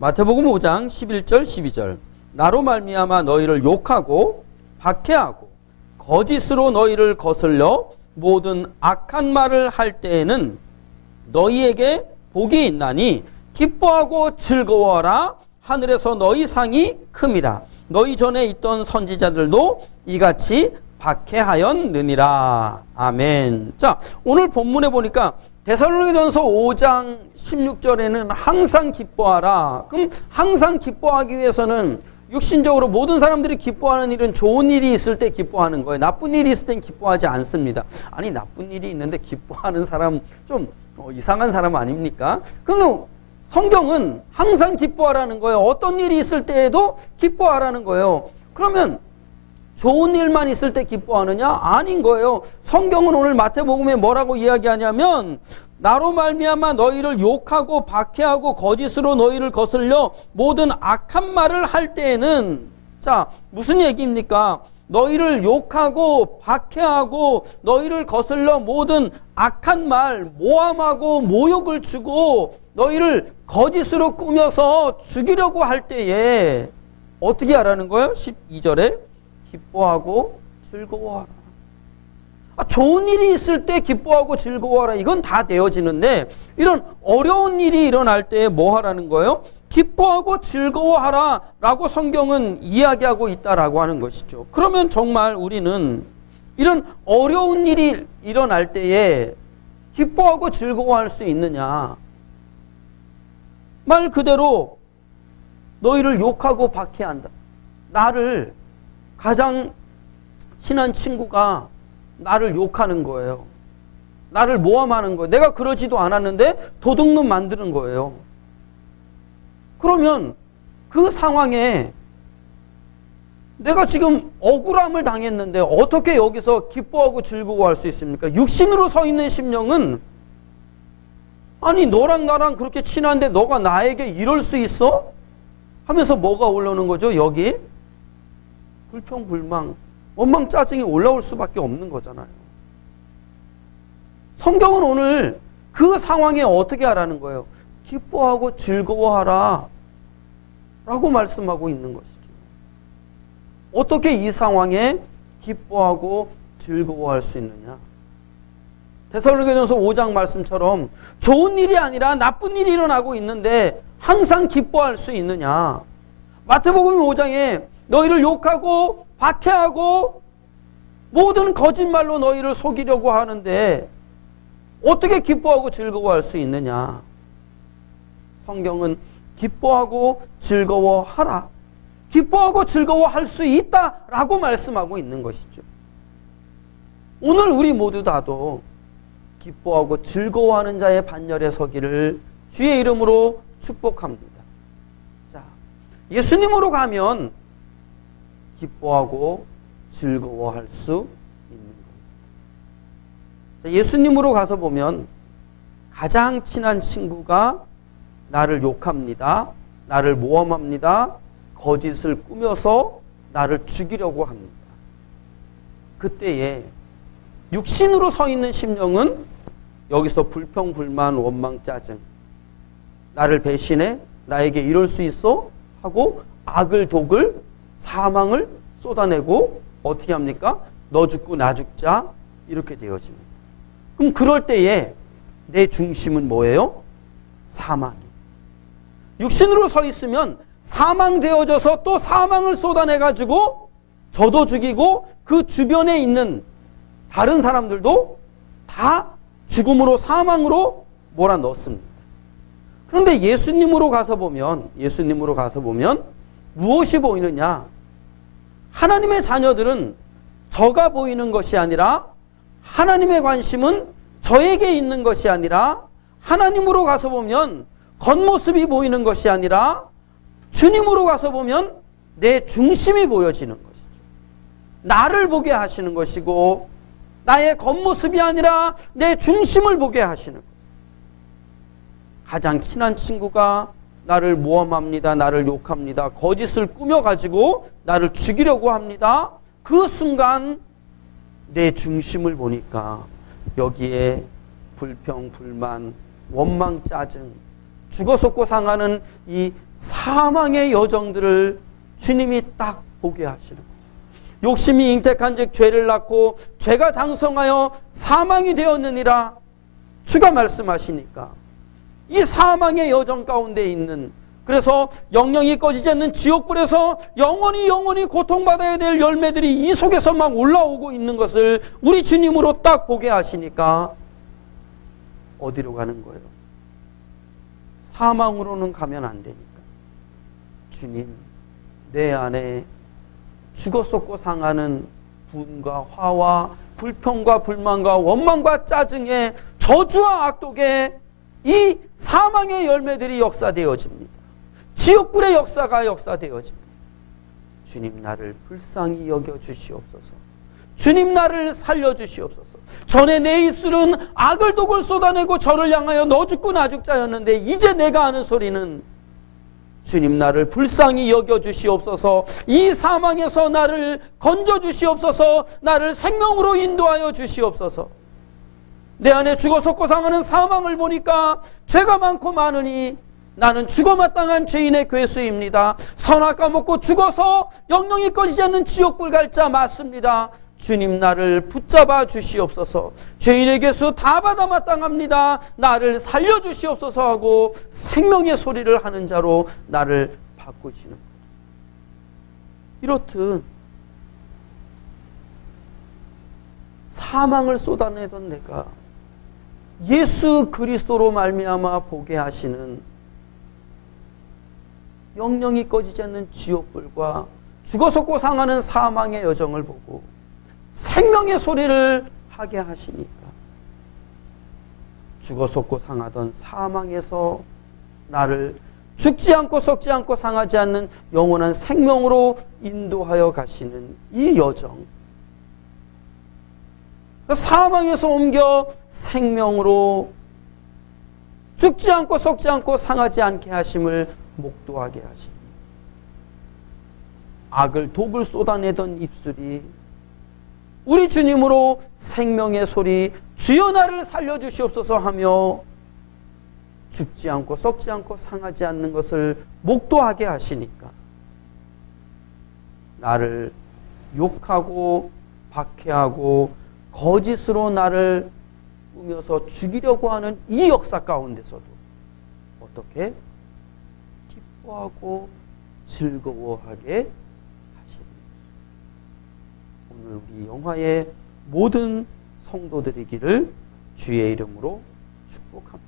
마태복음 5장 11절 12절. 나로 말미암아 너희를 욕하고 박해하고 거짓으로 너희를 거슬려 모든 악한 말을 할 때에는 너희에게 복이 있나니 기뻐하고 즐거워하라. 하늘에서 너희 상이 큼이라. 너희 전에 있던 선지자들도 이같이 박해하였느니라. 아멘. 자, 오늘 본문에 보니까 데살로니가전서 5장 16절에는 항상 기뻐하라. 그럼 항상 기뻐하기 위해서는 육신적으로 모든 사람들이 기뻐하는 일은 좋은 일이 있을 때 기뻐하는 거예요. 나쁜 일이 있을 땐 기뻐하지 않습니다. 아니, 나쁜 일이 있는데 기뻐하는 사람 좀 이상한 사람 아닙니까? 그럼 성경은 항상 기뻐하라는 거예요. 어떤 일이 있을 때에도 기뻐하라는 거예요. 그러면 좋은 일만 있을 때 기뻐하느냐? 아닌 거예요. 성경은 오늘 마태복음에 뭐라고 이야기하냐면 나로 말미암아 너희를 욕하고 박해하고 거짓으로 너희를 거슬려 모든 악한 말을 할 때에는, 자, 무슨 얘기입니까? 너희를 욕하고 박해하고 너희를 거슬러 모든 악한 말, 모함하고 모욕을 주고 너희를 거짓으로 꾸며서 죽이려고 할 때에 어떻게 하라는 거예요? 12절에 기뻐하고 즐거워하라. 좋은 일이 있을 때 기뻐하고 즐거워하라. 이건 다 되어지는데 이런 어려운 일이 일어날 때 뭐 하라는 거예요? 기뻐하고 즐거워하라 라고 성경은 이야기하고 있다라고 하는 것이죠. 그러면 정말 우리는 이런 어려운 일이 일어날 때에 기뻐하고 즐거워할 수 있느냐? 말 그대로 너희를 욕하고 박해한다. 나를 가장 친한 친구가 나를 욕하는 거예요. 나를 모함하는 거예요. 내가 그러지도 않았는데 도둑놈 만드는 거예요. 그러면 그 상황에 내가 지금 억울함을 당했는데 어떻게 여기서 기뻐하고 즐거워할 수 있습니까? 육신으로 서 있는 심령은 아니 너랑 나랑 그렇게 친한데 너가 나에게 이럴 수 있어? 하면서 뭐가 올라오는 거죠? 여기 불평, 불망, 원망, 짜증이 올라올 수밖에 없는 거잖아요. 성경은 오늘 그 상황에 어떻게 하라는 거예요? 기뻐하고 즐거워하라 라고 말씀하고 있는 것이죠. 어떻게 이 상황에 기뻐하고 즐거워할 수 있느냐? 데살로니가전서 5장 말씀처럼 좋은 일이 아니라 나쁜 일이 일어나고 있는데 항상 기뻐할 수 있느냐? 마태복음 5장에 너희를 욕하고 박해하고 모든 거짓말로 너희를 속이려고 하는데 어떻게 기뻐하고 즐거워할 수 있느냐? 성경은 기뻐하고 즐거워하라. 기뻐하고 즐거워할 수 있다라고 말씀하고 있는 것이죠. 오늘 우리 모두 다도 기뻐하고 즐거워하는 자의 반열에 서기를 주의 이름으로 축복합니다. 자, 예수님으로 가면 기뻐하고 즐거워할 수 있는 겁니다. 예수님으로 가서 보면 가장 친한 친구가 나를 욕합니다. 나를 모함합니다. 거짓을 꾸며서 나를 죽이려고 합니다. 그때에 육신으로 서 있는 심령은 여기서 불평, 불만, 원망, 짜증, 나를 배신해? 나에게 이럴 수 있어? 하고 악을, 독을, 사망을 쏟아내고 어떻게 합니까? 너 죽고 나 죽자 이렇게 되어집니다. 그럼 그럴 때에 내 중심은 뭐예요? 사망이에요. 육신으로 서 있으면 사망되어져서 또 사망을 쏟아내가지고 저도 죽이고 그 주변에 있는 다른 사람들도 다 죽음으로 사망으로 몰아넣습니다. 그런데 예수님으로 가서 보면 무엇이 보이느냐? 하나님의 자녀들은 저가 보이는 것이 아니라 하나님의 관심은 저에게 있는 것이 아니라 하나님으로 가서 보면 겉모습이 보이는 것이 아니라 주님으로 가서 보면 내 중심이 보여지는 것이죠. 나를 보게 하시는 것이고 나의 겉모습이 아니라 내 중심을 보게 하시는 것이죠. 가장 친한 친구가 나를 모함합니다. 나를 욕합니다. 거짓을 꾸며가지고 나를 죽이려고 합니다. 그 순간 내 중심을 보니까 여기에 불평, 불만, 원망, 짜증, 죽어 썩고 상하는 이 사망의 여정들을 주님이 딱 보게 하시는 거예요. 욕심이 잉태한즉 죄를 낳고 죄가 장성하여 사망이 되었느니라 주가 말씀하시니까 이 사망의 여정 가운데 있는, 그래서 영영이 꺼지지 않는 지옥불에서 영원히 고통받아야 될 열매들이 이 속에서 막 올라오고 있는 것을 우리 주님으로 딱 보게 하시니까 어디로 가는 거예요? 사망으로는 가면 안 되니까 주님, 내 안에 죽었었고 상하는 분과 화와 불평과 불만과 원망과 짜증의 저주와 악독의 이 사망의 열매들이 역사되어집니다. 지옥불의 역사가 역사되어집니다. 주님, 나를 불쌍히 여겨주시옵소서. 주님, 나를 살려주시옵소서. 전에 내 입술은 악을 독을 쏟아내고 저를 향하여 너 죽고 나 죽자였는데 이제 내가 하는 소리는 주님, 나를 불쌍히 여겨주시옵소서. 이 사망에서 나를 건져주시옵소서. 나를 생명으로 인도하여 주시옵소서. 내 안에 죽어서 상하는 사망을 보니까 죄가 많고 많으니 나는 죽어마땅한 죄인의 괴수입니다. 선악 까먹고 죽어서 영영이 꺼지지 않는 지옥불 갈 자 맞습니다. 주님, 나를 붙잡아 주시옵소서. 죄인의 괴수 다 받아 마땅합니다. 나를 살려주시옵소서 하고 생명의 소리를 하는 자로 나를 바꾸시는 거죠. 이렇듯 사망을 쏟아내던 내가 예수 그리스도로 말미암아 보게 하시는 영영이 꺼지지 않는 지옥불과 죽어서 고상하는 사망의 여정을 보고 생명의 소리를 하게 하시니까 죽어서 고상하던 사망에서 나를 죽지 않고 썩지 않고 상하지 않는 영원한 생명으로 인도하여 가시는 이 여정, 사망에서 옮겨 생명으로 죽지 않고 썩지 않고 상하지 않게 하심을 목도하게 하시니 악을 독을 쏟아내던 입술이 우리 주님으로 생명의 소리 주여 나를 살려주시옵소서 하며 죽지 않고 썩지 않고 상하지 않는 것을 목도하게 하시니까 나를 욕하고 박해하고 거짓으로 나를 꾸며서 죽이려고 하는 이 역사 가운데서도 어떻게 기뻐하고 즐거워하게 오늘 우리 영화의 모든 성도들이기를 주의 이름으로 축복합니다.